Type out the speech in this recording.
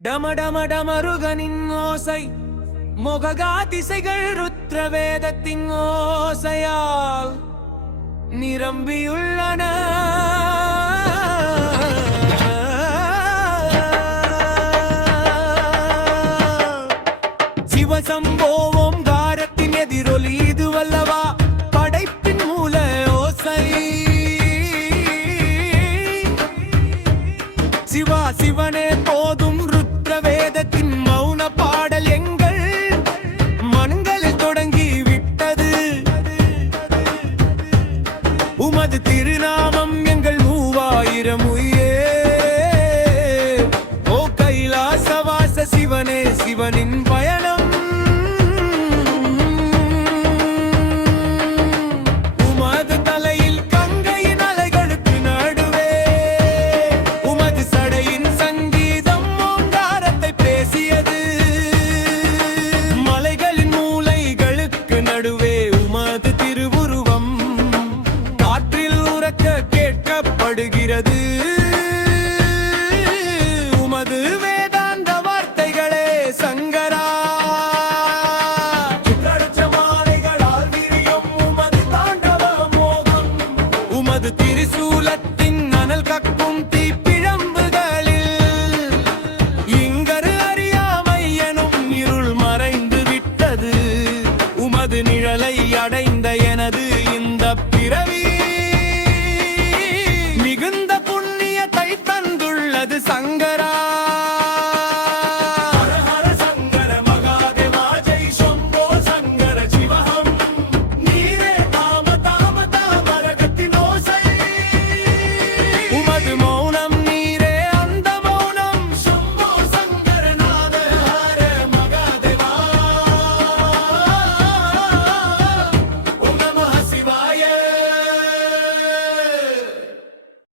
டம டம டமருகனின் ஓசை மொககா திசைகள் ருத்ரவேதத்தின் ஓசையால் நிரம்பியுள்ளன. சிவசம்போவோம் காரத்தின் எதிரொலி இதுவல்லவா படைப்பின் மூல ஓசை. சிவா சிவனே போதும் ருத்ரவேதத்தின் மௌன பாடல் எங்கள் மனங்களில் தொடங்கி விட்டது. உமது திருநாமம் எங்கள் 3000 உயே. ஓ கைலாசவாச சிவனே சிவனின் பய